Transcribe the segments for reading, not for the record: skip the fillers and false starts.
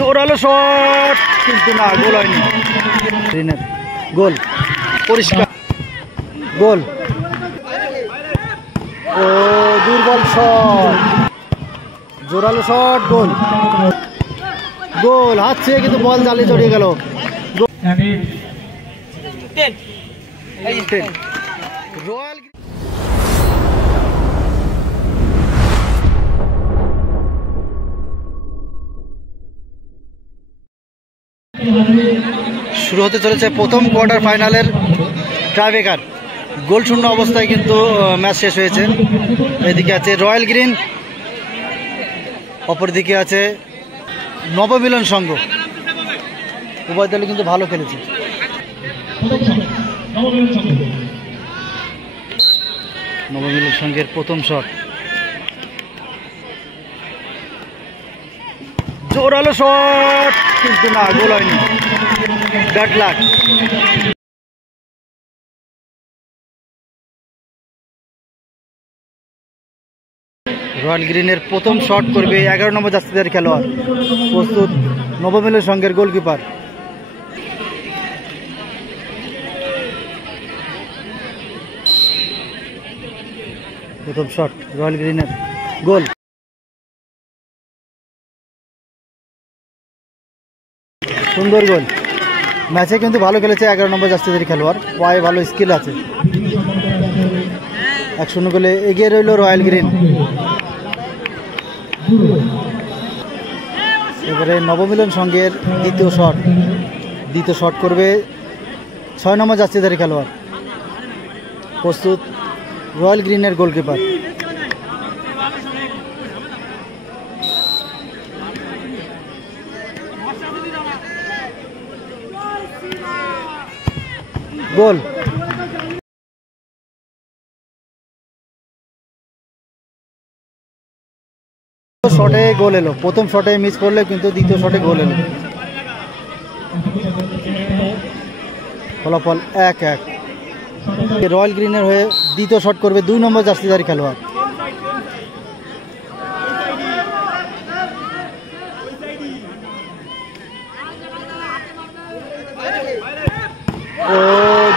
জোরালো শট কিন্তু না, গোল হয়নি। গ্রিনের গোল, পরিষ্কার গোল। ও দুর্বল শট, জোরালো শট, গোল। গোল হাত ছেড়ে কিন্তু বল জালে জড়িয়ে গেল। রয়্যাল শুরু হতে চলেছে প্রথম কোয়ার্টার ফাইনালের টাইব্রেকার। গোল শূন্য অবস্থায় কিন্তু ম্যাচ শেষ হয়েছে। এদিকে আছে রয়্যাল গ্রিন, অপরদিকে আছে নবমিলন সংঘ। উভয় দলে কিন্তু ভালো খেলেছে। নবমিলন সংঘের প্রথম শট, জোরালো শট কিন্তু না, গোল হয়নি। Bad luck. রয়্যাল গ্রিনের প্রথম শট করবে 11 নম্বর জার্সিধারী খেলোয়াড়। প্রস্তুত নবমিলন সংঘের গোলকিপার। প্রথম শট রয়্যাল গ্রিনের, গোল। সুন্দর গোল। ম্যাচে কিন্তু ভালো খেলেছে 11 নম্বর জার্সিধারী খেলোয়াড়, পায়ে ভালো স্কিল আছে। 1-0 গোলে এগিয়ে রইল রয়্যাল গ্রিন। এবারে নবমিলন সংঘের দ্বিতীয় শট করবে 6 নম্বর জার্সিধারী খেলোয়াড়। প্রস্তুত রয়্যাল গ্রিনের গোলকিপার। গোল। শটে গোল এলো, প্রথম শটে মিস করলে কিন্তু দ্বিতীয় শটে গোল এলো। ফলাফল 1-1। রয়্যাল গ্রিনের হয়ে দ্বিতীয় শট করবে 2 নম্বর জার্সিধারী খেলোয়াড়। ও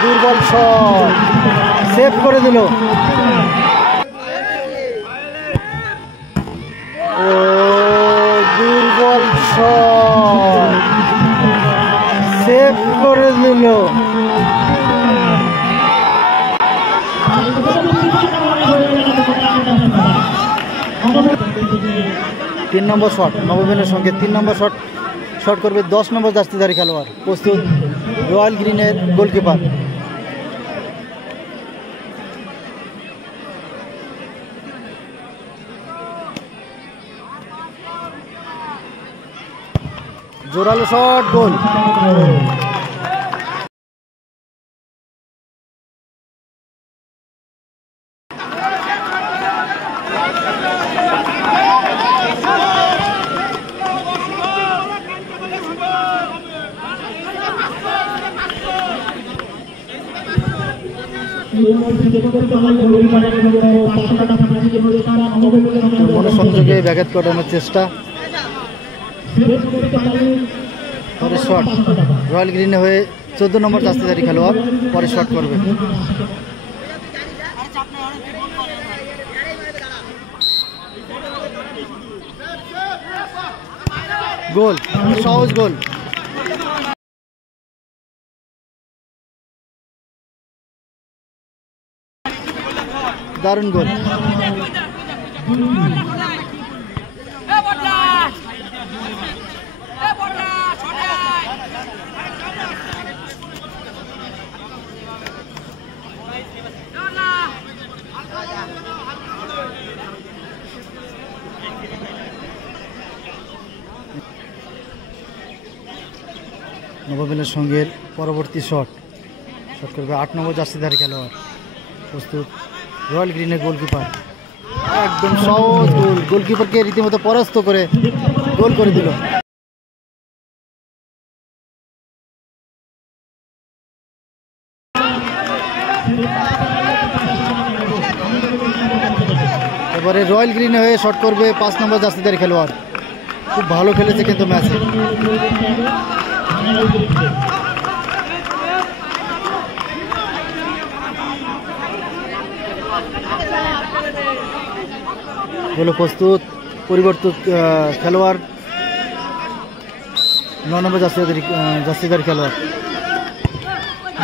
দুর্বল শট, সেভ করে দিল। ও দুর্বল শট, সেভ করে দিল। 3 নম্বর শট নবমিলনের সঙ্গে 3 নম্বর শট করবে 10 নম্বর জার্সিধারী খেলোয়াড়। প্রস্তুত রয়্যাল গ্রিনের গোলকিপার। জোরালো শট, গোল। মনোসংযোগে ব্যাঘাত ঘটানোর চেষ্টা। পরে শট রয়্যাল গ্রিনে হয়ে 14 নম্বর জার্সিধারী খেলোয়াড় পরে শট করবে। গোল, সহজ গোল। দারুণ গোল। নবমিলন সংঘের পরবর্তী শট করবে 8 নম্বর জার্সিধারী খেলোয়াড়। প্রস্তুত রয়্যাল গ্রিনের গোলকিপার। একদম সহজ গোল, গোলকিপারকে রীতিমতো পরাস্ত করে গোল করে দিল। এবারে রয়্যাল গ্রিনে হয়ে শট করবে 5 নম্বর জার্সিধারী খেলোয়াড়। খুব ভালো খেলেছে কিন্তু ম্যাচে। হলো প্রস্তুত পরিবর্তিত খেলোয়াড় 9 নম্বর জার্সিধারী খেলোয়াড়।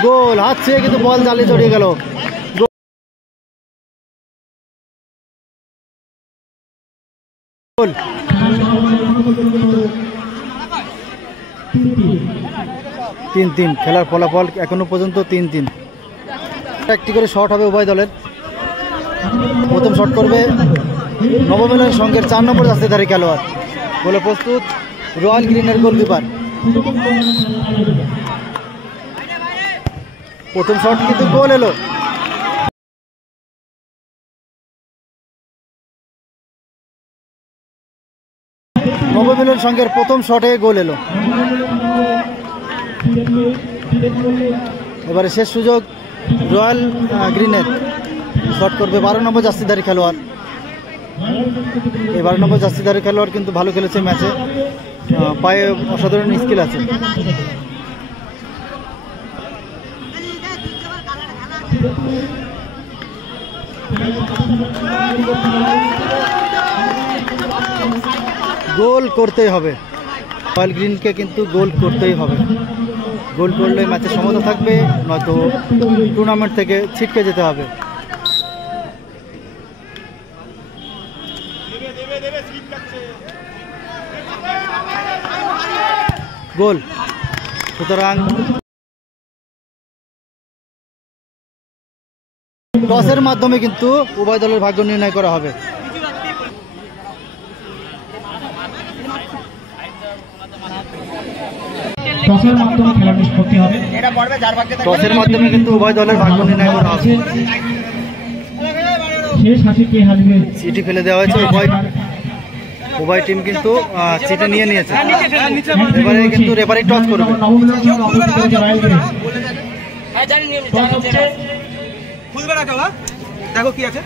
গোল, হাত ছেড়ে কিন্তু বল জালে জড়িয়ে গেল। গোল 3-3 খেলার ফলাফল এখনো পর্যন্ত 3-3। একটি করে শট হবে উভয় দলের। প্রথম শট করবে নবমিলন সংঘের 4 নম্বর জার্সিধারী খেলোয়াড়। বলে প্রস্তুত রয়্যাল গ্রিনের গোলকিপার। প্রথম শট কিন্তু গোল এলো। নবমিলন সংঘের প্রথম শটে গোল এলো। এবারে শেষ সুযোগ রয়্যাল গ্রিনের। শট করবে 12 নম্বর জার্সিধারী খেলোয়াড়। এই 12 নম্বর জার্সিধারী খেলোয়াড় কিন্তু ভালো খেলেছে ম্যাচে, পায়ে অসাধারণ স্কিল আছে। গোল করতেই হবে রয়্যাল গ্রিনকে, কিন্তু গোল করতেই হবে। গোল করলে ম্যাচে সমতা থাকবে, নয়তো টুর্নামেন্ট থেকে ছিটকে যেতে হবে। গোল, সুতরাং টসের মাধ্যমে কিন্তু উভয় দলের ভাগ্য নির্ণয় করা হবে। টসের মাধ্যমে খেলা নিষ্পত্তি হবে। টসের মাধ্যমে কিন্তু উভয় দলের ভাগ্য নির্ণয় করা হবে। শেষ হাসি কে হাসবে? চিঠি ফেলে দেওয়া হয়েছে, উভয় টিম কিন্তু চিঠি নিয়ে নিয়েছে। এবারে কিন্তু রেফারি টস করবে। দেখো কি আছে,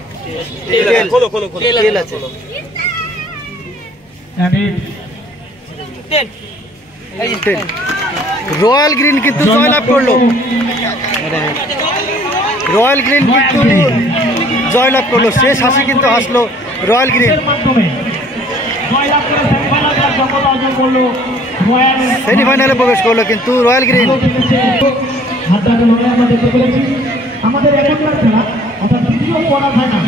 তেল আছে। রয়্যাল গ্রিন কিন্তু জয়লাভ করলো। রয়্যাল গ্রিন কিন্তু জয়লাভ করলো। শেষ হাসি কিন্তু হাসলো রয়্যাল গ্রিন। সেমিফাইনালে প্রবেশ করলো কিন্তু রয়্যাল গ্রিন। আমাদের এখনকার খেলা অর্থাৎ দ্বিতীয় কোয়ার্টার ফাইনাল